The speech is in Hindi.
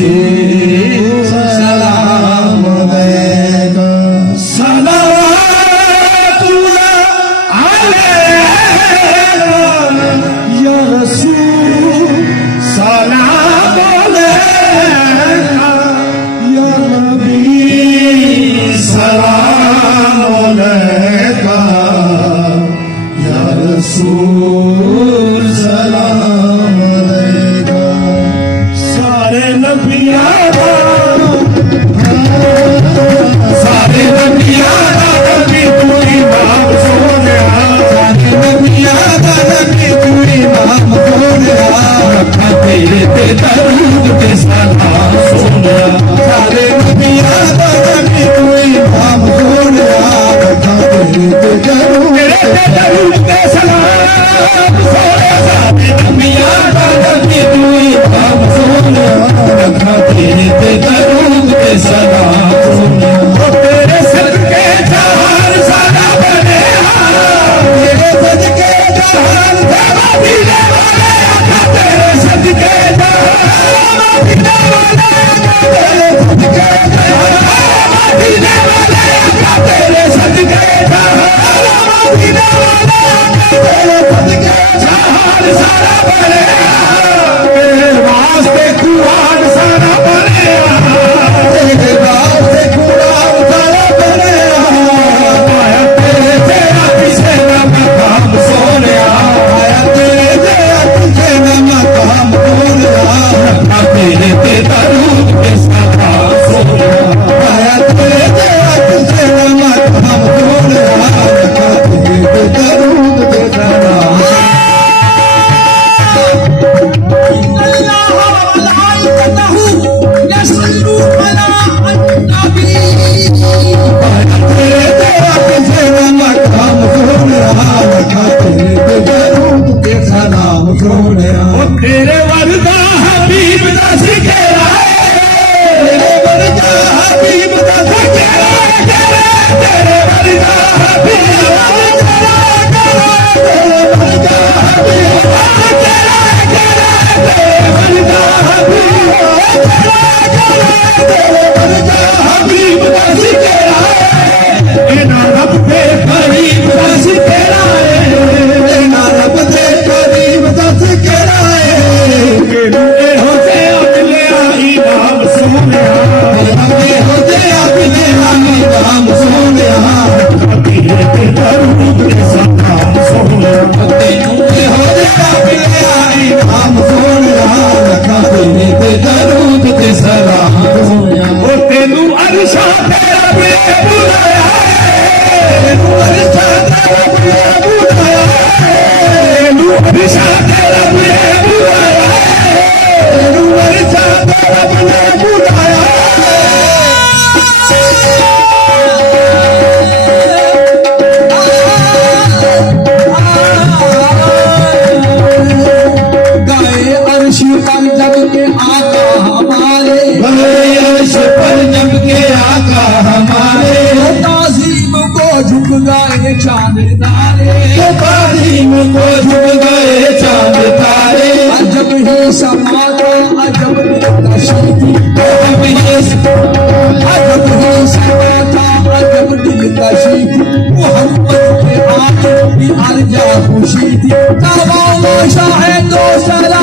नबी सलाम अलैका सलावतुल्लाह अलैका या रसूल सलाम अलैका या नबी सलाम अलैका या रसूल सलाम अलैका सारे नबियां सारे नबियां दा नबी तू इमाम सोनिया सारे नबियां दा नबी तू इमाम सोनिया रखा तेरे ते दरूद ते सलाम सोनिया सारे नबियां दा नबी तू इमाम सोनिया रखा तेरे ते दरूद ते सलाम सोनिया सारे नबियां दा नबी तू इमाम सोनिया रखा तेरे ते दरूद ते सलाम सोनिया तेरे सदके जहान सारा बने तेरे सदके जहान मदीने वाले आका तेरे सदके जहान मदीने वाले तेरे सदके जहान मदीने वाले आका तेरे सदके जहान मदीने वाले तेरे सदके जहान सारा बने तेरे वास्ते कुरान सारा बने तेरे वास्ते कुरान सारा बने आया तेरे तेरा पीछे न मकाम सोनिया आया तेरे तेरा पीछे न मकाम सोनिया रखा तेरे ते दरूद के सलाम सोनिया आया तेरे तेरा पीछे न मकाम सोनिया रखा तेरे ते दरूद के सलाम तेरे वर्दा हबीब दा सिखेरा तेरे वर्दा हबीब दा सिखेरा तेरे वर्दा हबीब दा सिखेरा तेरे वर्दा हबीब दा सिखेरा तेरे वर्दा हबीब तेरे वर्दा हबीब दा सिखेरा इना रब दे करीब दा सिखेरा इना रब दे करीब दा सिखेरा चांद तारे तारीम को झुक गए चांद तारे अजब ही समाता अजब दिलकशी थी अजब ही समाता अजब दिलकशी थी मोहम्मद के आने की अर्जा खुशी थी तमाम शाह दो सरा